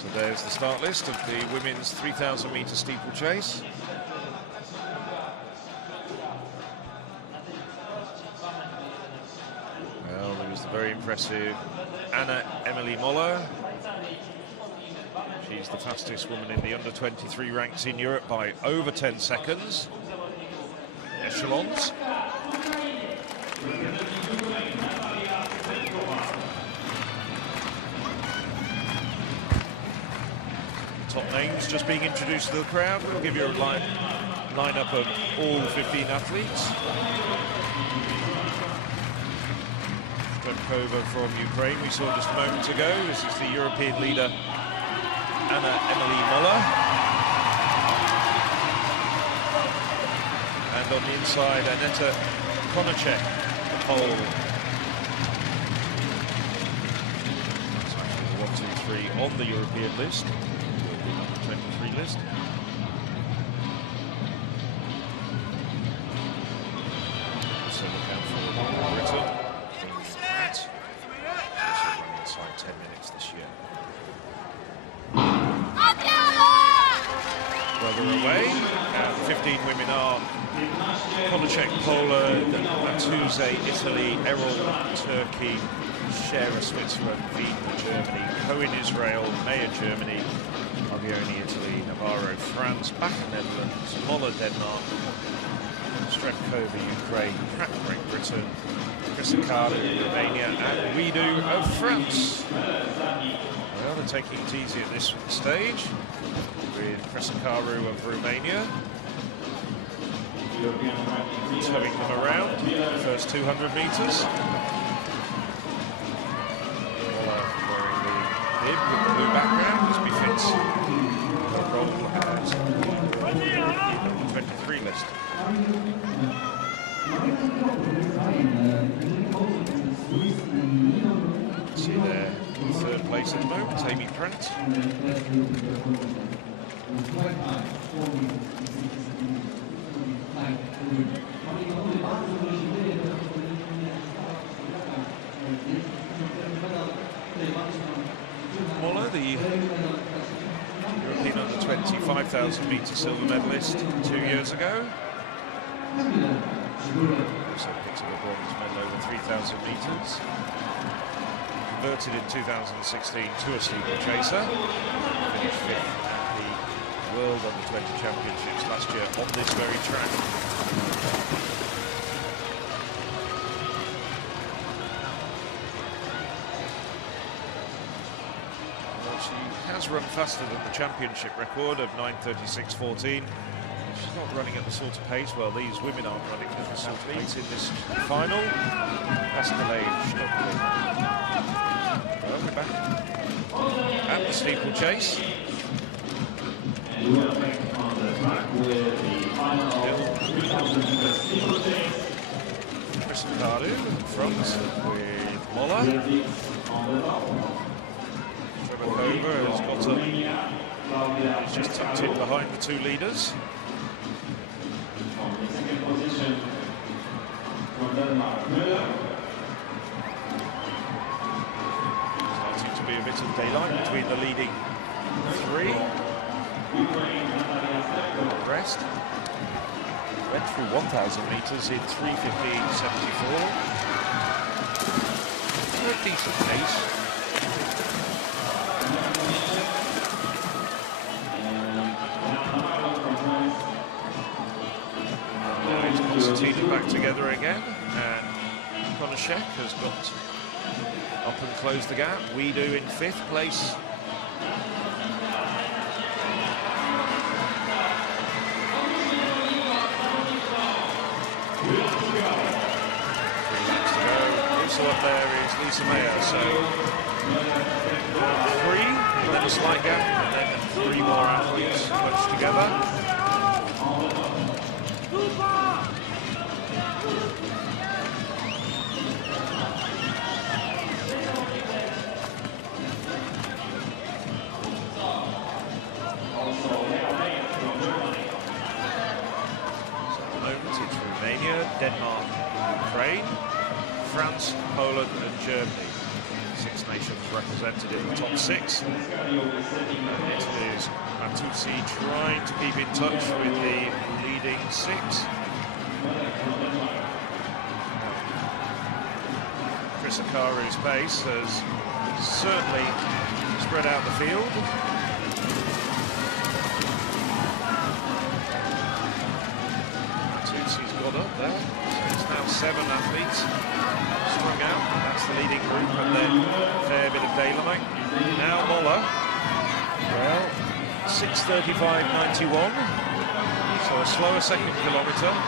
So there's the start list of the women's 3,000 metre steeplechase. Well, there was the very impressive Anna-Emilie Moller. She's the fastest woman in the under-23 ranks in Europe by over 10 seconds. Echelons. Top names just being introduced to the crowd. We'll give you a lineup of all 15 athletes. Steeplechase from Ukraine, we saw just a moment ago. This is the European leader, Anna-Emilie Moller. And on the inside, Aneta Konacek, the Pole. It's actually the 1, 2, 3 on the European list. 23 list. So look out for Britain. Also running inside 10 minutes this year. Well, they're away. 15 women are Konacek, Poland, Matuse, Italy, Errol, Turkey, Scherer, Switzerland, Wiedmer, Germany, Cohen, Israel, Mayer, Germany, Albioni, Italy, Navarro, France, Bacher, Netherlands, Moller, Denmark, Steeplechase, Ukraine, Pratt, Great Britain, Bydgoszcz, Romania, and Wiedu of France. Well, they're taking it easy at this stage with Bydgoszcz of Romania towing them around the first 200 metres. Wearing the bib with the blue background as befits the role as the 23 list. See there, in third place at the moment, Amy Pratt. Moller, the European under-20 5,000 metre silver medalist 2 years ago. Also picked up a bronze medal over 3,000 metres. Converted in 2016 to a steeplechaser. Finished 5th at the World Under-20 Championships last year on this very track. She has run faster than the championship record of 9:36.14. She's not running at the sort of pace, well, these women aren't running at the sort of pace in this final. Escalade, well, we're back at the steeplechase. Bydgoszcz in front with Moller. Steeplechase has got up. He's just tucked in behind the two leaders. Starting to be a bit of daylight between the leading three. Rest. Went through 1,000 metres in 3:15.74. A decent pace. Back together again, and Konacek has got up and closed the gap. Wiedu in 5th place. Also up there is Lisa Mayer, so 3, and then a slight gap, and then 3 more athletes clutched together. Denmark, Ukraine, France, Poland and Germany. 6 nations represented in the top 6. It is Matusi trying to keep in touch with the leading 6. Akaru's pace has certainly spread out the field. Matusi's got up there, so it's now 7 athletes strung out. That's the leading group, and then a fair bit of daylight. Now Moller, well, 6:35.91, so a slower second kilometre.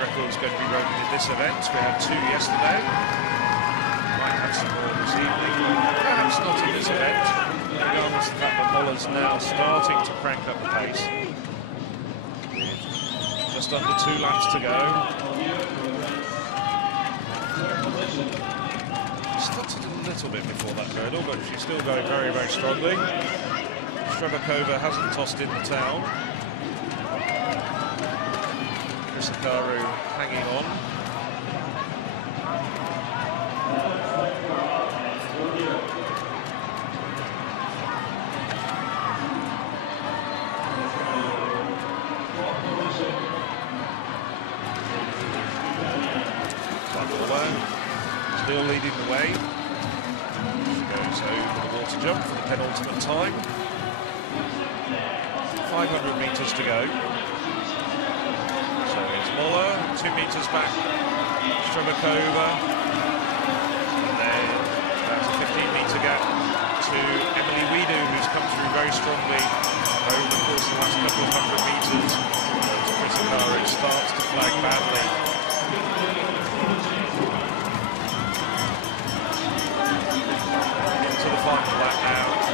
Records going to be broken in this event. We had 2 yesterday. Might have some more this evening. Perhaps not in this event, regardless of the fact that Moller's now starting to crank up the pace. Just under 2 laps to go. Stuttered a little bit before that hurdle, but she's still going very, very strongly. Steeplechase hasn't tossed in the towel. Akaru hanging on. Still leading the way. She goes over the water jump for the penultimate time. 500 metres to go. Moller, 2 metres back, Steeplechase, and then that's a 15-metre gap to Emily Wiedu, who's come through very strongly over the course of the last couple of 100 metres. Steeplechase starts to flag badly. Into the final lap now.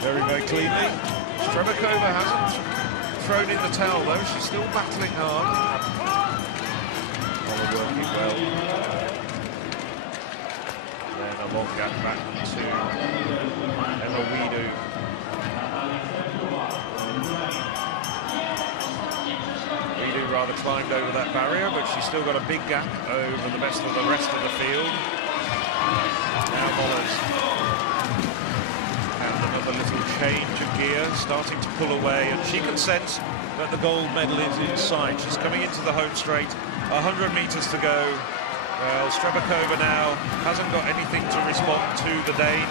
Very, very cleanly. Steeplechase hasn't thrown in the towel though, she's still battling hard. Moller working well. Then a long gap back to Emma Wiedu. Wiedu rather climbed over that barrier, but she's still got a big gap over the rest of the field. Now Moller's. A little change of gear, starting to pull away, and she can sense that the gold medal is in sight. She's coming into the home straight, 100 metres to go. Well, Steeplechase now hasn't got anything to respond to the Dane.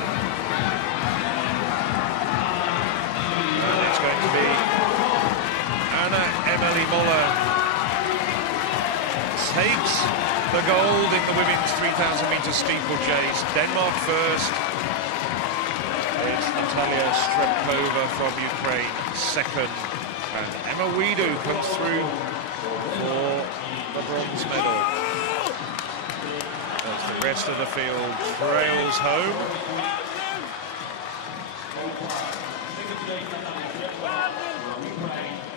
And it's going to be Anna-Emilie Moller takes the gold in the women's 3,000 metre steeplechase. Denmark first. It's Natalia Steeplechase from Ukraine second, and Emma Wiedu comes through for the bronze medal. As the rest of the field trails home.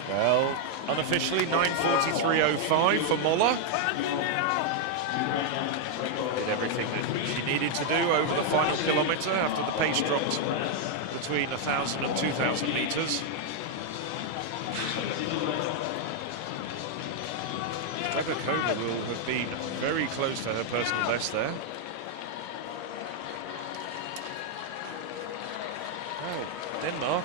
Well, unofficially 9:43.05 for Moller. Did everything that she needed to do over the final kilometre after the pace dropped between 1,000 and 2,000 metres. Bydgoszcz will have been very close to her personal best there. Well, Denmark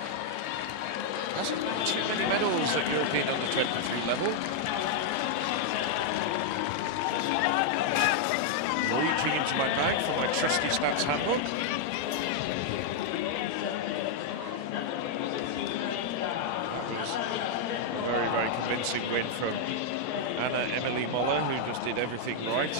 hasn't got too many medals at European U23 level. Reaching into my bag for my trusty stats handbook. That was a very, very convincing win from Anna-Emilie Moller, who just did everything right.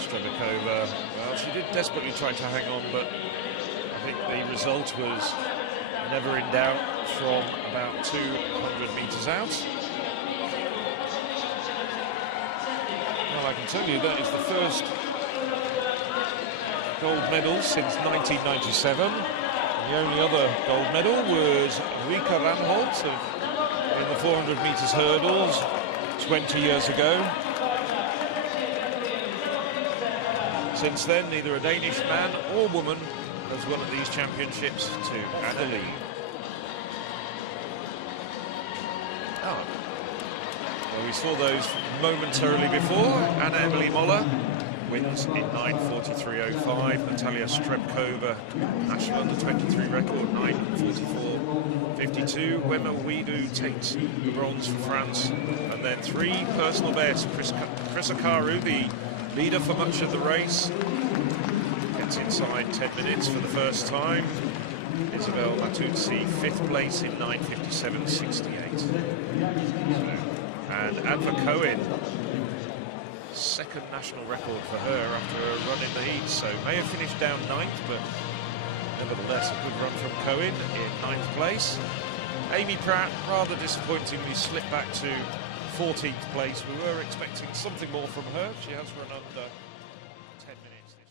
Steeplechase, well, she did desperately try to hang on, but I think the result was never in doubt from about 200 metres out. Well, I can tell you that is the first gold medal since 1997. And the only other gold medal was Rika Ranholt in the 400 metres hurdles 20 years ago. Since then, neither a Danish man or woman has won at these championships to Anna Lee. Oh. Well, we saw those momentarily before. Anna Emilie Moller wins in 9:43.05. Natalia Strebkova, national under-23 record, 9:44.52. Wema Widu takes the bronze for France. And then 3 personal bests. Chris Akaru, the leader for much of the race, gets inside 10 minutes for the first time. Isabel Matuzzi, 5th place in 9:57.68. And Adva Cohen, 2nd national record for her after a run in the heat, so may have finished down 9th, but nevertheless a good run from Cohen in 9th place. Amy Pratt rather disappointingly slipped back to 14th place. We were expecting something more from her. She has run under 10 minutes this year.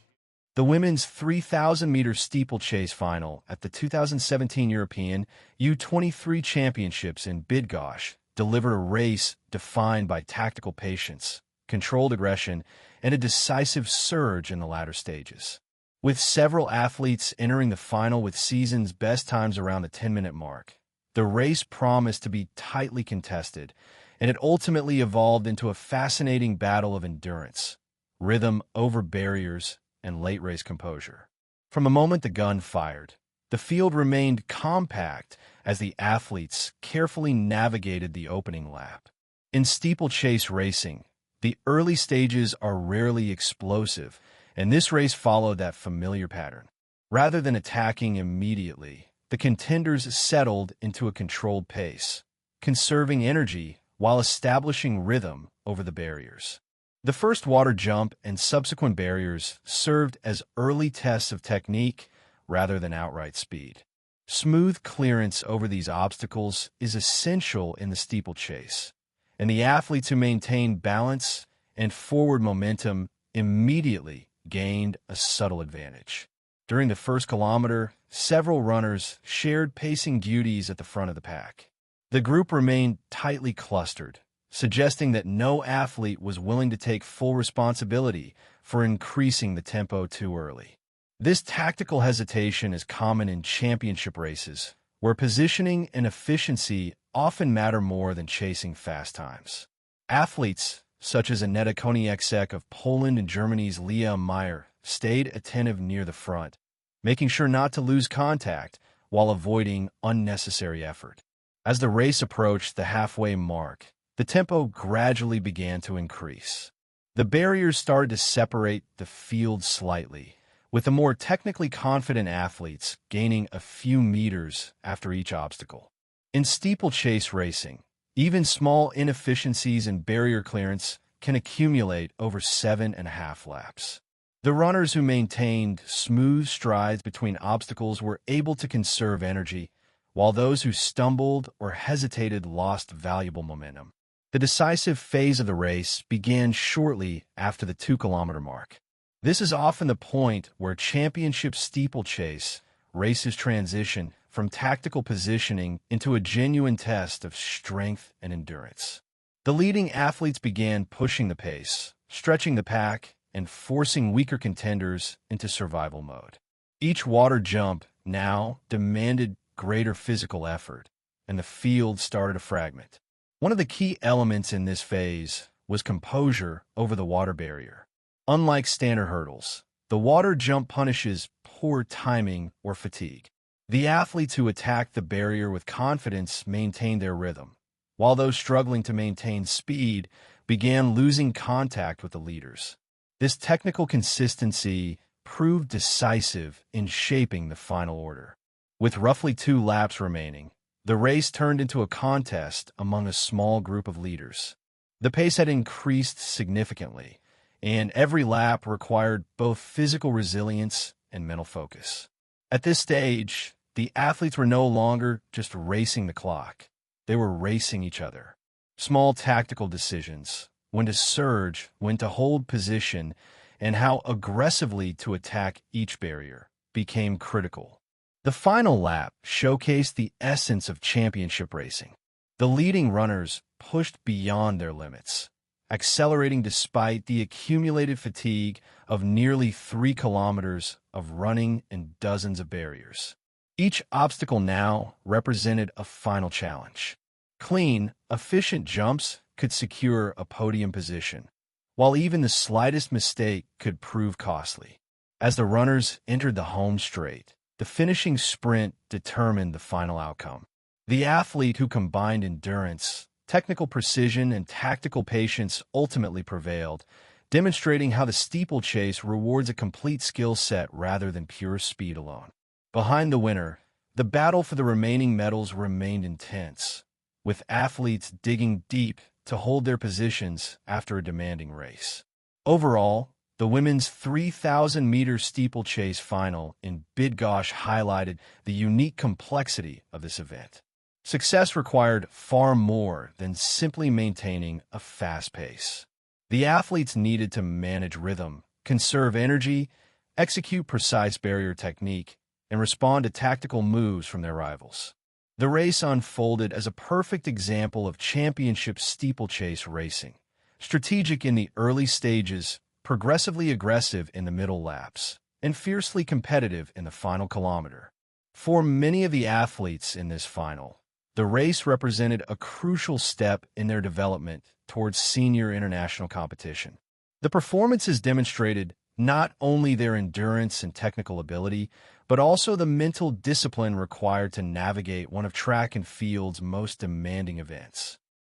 The women's 3,000-meter steeplechase final at the 2017 European U23 Championships in Bydgoszcz delivered a race defined by tactical patience, controlled aggression, and a decisive surge in the latter stages. With several athletes entering the final with season's best times around the 10-minute mark, the race promised to be tightly contested, and it ultimately evolved into a fascinating battle of endurance, rhythm over barriers, and late-race composure. From the moment the gun fired, the field remained compact as the athletes carefully navigated the opening lap. In steeplechase racing, the early stages are rarely explosive, and this race followed that familiar pattern. Rather than attacking immediately, the contenders settled into a controlled pace, conserving energy while establishing rhythm over the barriers. The first water jump and subsequent barriers served as early tests of technique rather than outright speed. Smooth clearance over these obstacles is essential in the steeplechase, and the athletes who maintained balance and forward momentum immediately gained a subtle advantage. During the first kilometer, several runners shared pacing duties at the front of the pack. The group remained tightly clustered, suggesting that no athlete was willing to take full responsibility for increasing the tempo too early. This tactical hesitation is common in championship races, where positioning and efficiency often matter more than chasing fast times. Athletes, such as Aneta Konieczek of Poland and Germany's Leah Meyer, stayed attentive near the front, making sure not to lose contact while avoiding unnecessary effort. As the race approached the halfway mark, the tempo gradually began to increase. The barriers started to separate the field slightly, with the more technically confident athletes gaining a few meters after each obstacle. In steeplechase racing, even small inefficiencies in barrier clearance can accumulate over 7.5 laps. The runners who maintained smooth strides between obstacles were able to conserve energy, while those who stumbled or hesitated lost valuable momentum. The decisive phase of the race began shortly after the 2-kilometer mark. This is often the point where championship steeplechase races transition from tactical positioning into a genuine test of strength and endurance. The leading athletes began pushing the pace, stretching the pack, and forcing weaker contenders into survival mode. Each water jump now demanded greater physical effort, and the field started to fragment. One of the key elements in this phase was composure over the water barrier. Unlike standard hurdles, the water jump punishes poor timing or fatigue. The athletes who attacked the barrier with confidence maintained their rhythm, while those struggling to maintain speed began losing contact with the leaders. This technical consistency proved decisive in shaping the final order. With roughly 2 laps remaining, the race turned into a contest among a small group of leaders. The pace had increased significantly, and every lap required both physical resilience and mental focus. At this stage, the athletes were no longer just racing the clock. They were racing each other. Small tactical decisions, when to surge, when to hold position, and how aggressively to attack each barrier, became critical. The final lap showcased the essence of championship racing. The leading runners pushed beyond their limits, accelerating despite the accumulated fatigue of nearly 3 kilometers of running and dozens of barriers. Each obstacle now represented a final challenge. Clean, efficient jumps could secure a podium position, while even the slightest mistake could prove costly. As the runners entered the home straight, the finishing sprint determined the final outcome. The athlete who combined endurance, technical precision, and tactical patience ultimately prevailed, demonstrating how the steeplechase rewards a complete skill set rather than pure speed alone. Behind the winner, the battle for the remaining medals remained intense, with athletes digging deep to hold their positions after a demanding race. Overall, the women's 3,000-meter steeplechase final in Bydgoszcz highlighted the unique complexity of this event. Success required far more than simply maintaining a fast pace. The athletes needed to manage rhythm, conserve energy, execute precise barrier technique, and respond to tactical moves from their rivals. The race unfolded as a perfect example of championship steeplechase racing, strategic in the early stages, progressively aggressive in the middle laps, and fiercely competitive in the final kilometer. For many of the athletes in this final, the race represented a crucial step in their development towards senior international competition. The performances demonstrated not only their endurance and technical ability, but also the mental discipline required to navigate one of track and field's most demanding events.